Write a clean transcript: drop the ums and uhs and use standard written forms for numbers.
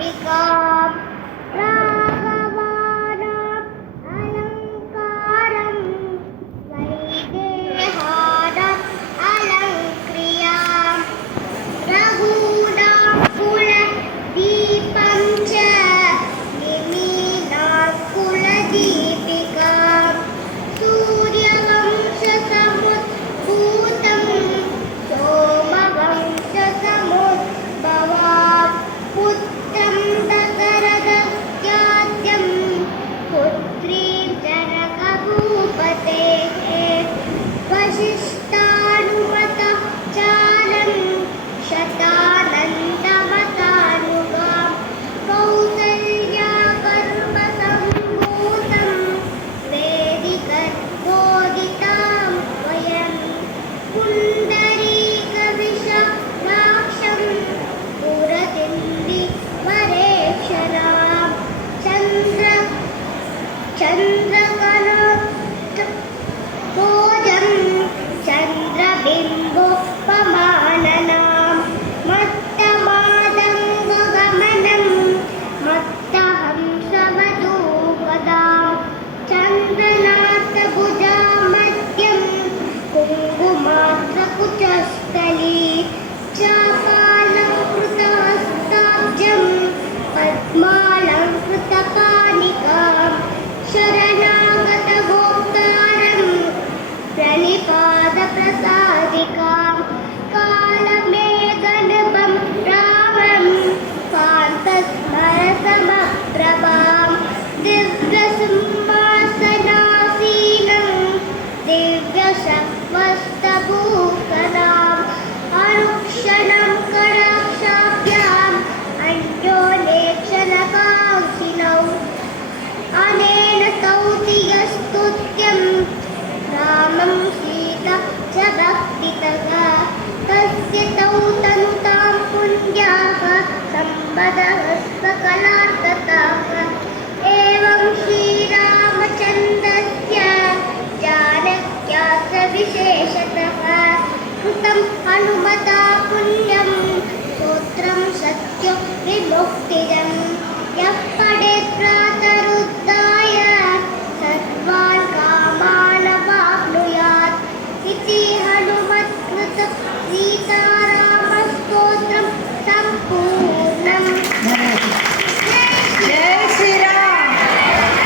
दीपिकां राघवानाम् अलङ्कारं वैदेहानाम् अलङ्क्रियां रघूणां कुलदीपं च निमीनां कुलदीपिकां सूर्यवंशसमुद्भूतं सोमवंशसमुद्भवां पुत्रं दशरथाख्यातं पुत्रीं जनकभूपतेः वसिष्ठानुमतः चालं शतानन्दमतानुगां कौसल्यागर्भसम्भूतं वेदिकर्बोदितां वयं पुण्डरीकविशालाक्षं पुरतिन्दिवरेक्षरां चन्द्रकलाभोजं चन्द्रबिम्बोपमाननां मत्तमादङ्गगमनं मत्तहंसवधूपदां चन्द्रनाथभुजामध्यं कुङ्कुमात्रकुचस्थली चापालङ्कृतहस्ताब्जं पद्मालङ्कृतपाणिकां शरणागतगोप्तारं प्रणिपातप्रसादिकां कालमेघनभं रामं कान्तस्मरसमप्रभां दिव्यसिंहासनासीनं दिव्यशक्वस्तभूषणाम् अनुक्षणं कटाक्षाभ्याम् अन्योन्येक्षणकाङ्क्षिणौ अनेन स्तौतियस्तुत्यं रामं सीता च भक्तितः तस्य तौ तनुतां पुण्याः सम्पदः सकलार्थतः एवं श्रीरामचन्द्रस्य जानक्यास्य विशेषतः कृतं हनुमत